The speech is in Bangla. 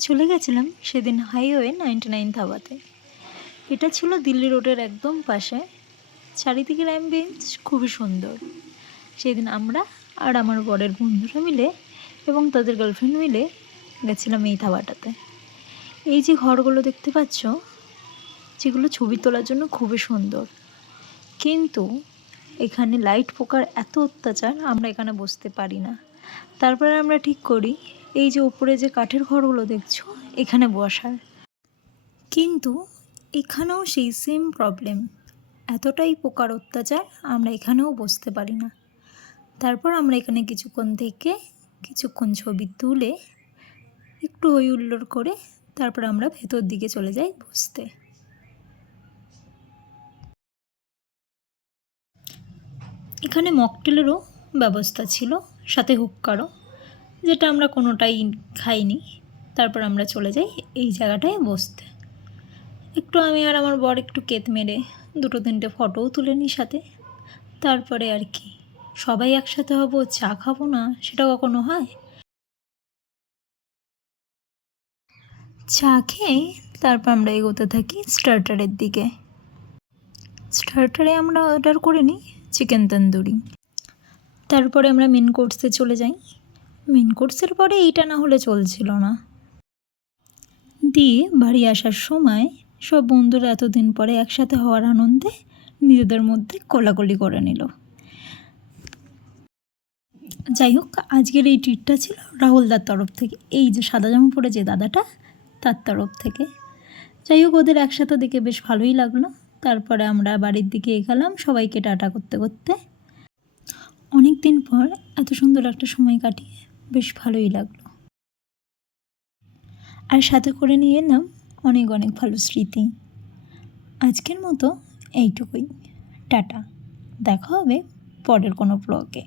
চলে গেছিলাম সেদিন হাইওয়ে 99 ধাবাতে। এটা ছিল দিল্লি রোডের একদম পাশে। চারিদিকের অ্যাম্বিয়েন্স খুবই সুন্দর। সেদিন আমরা আর আমার বরের বন্ধুরা মিলে এবং তাদের গার্লফ্রেন্ড মিলে গেছিলাম এই ধাবাটাতে। এই যে ঘরগুলো দেখতে পাচ্ছ, যেগুলো ছবি তোলার জন্য খুবই সুন্দর, কিন্তু এখানে লাইট পোকার এত অত্যাচার, আমরা এখানে বসতে পারি না। তারপরে আমরা ঠিক করি এই যে উপরে যে কাঠের ঘরগুলো দেখছো এখানে বসার, কিন্তু এখানেও সেই সেম প্রবলেম, এতটাই পোকার অত্যাচার, আমরা এখানেও বসতে পারি না। তারপর আমরা এখানে কিছুক্ষণ ছবি তুলে একটু হই হুল্লোড় করে তারপর আমরা ভেতর দিকে চলে যাই বসতে। এখানে মকটেলেরও ব্যবস্থা ছিল, সাথে হুক্কারও, যেটা আমরা কোনোটাই খাইনি। তারপর আমরা চলে যাই এই জায়গাটায় বসতে। একটু আমি আর আমার বর একটু কেত মেরে 2-3টে ফটোও তুলে নিই সাথে। তারপরে আর কি, সবাই একসাথে হব, চা খাবো না সেটা কখনো হয়? চা খেয়ে তারপর আমরা এগোতে থাকি স্টার্টারের দিকে। স্টার্টারে আমরা অর্ডার করে নিই চিকেন তন্দুরি। তারপরে আমরা মেন কোর্সে চলে যাই। মেন কোর্সের পরে এইটা না হলে চলছিল না। দিয়ে বাড়ি আসার সময় সব বন্ধুরা এতদিন পরে একসাথে হওয়ার আনন্দে নিজেদের মধ্যে কোলাকুলি করে নিল। যাই হোক, আজকের এই ট্রিটটা ছিল রাহুলদার তরফ থেকে, এই যে সাদা জামা পরে যে দাদাটা, তার তরফ থেকে। যাই হোক, ওদের একসাথে দেখে বেশ ভালোই লাগলো। তারপরে আমরা বাড়ির দিকে এগোলাম সবাইকে টাটা করতে করতে। অনেক দিন পর এত সুন্দর একটা সময় কাটিয়ে বেশ ভালোই লাগলো। আর সাথে করে নিয়ে এলাম অনেক অনেক ভালো স্মৃতি। আজকের মতো এইটুকুই, টাটা। দেখা হবে পরের কোনো ব্লগে।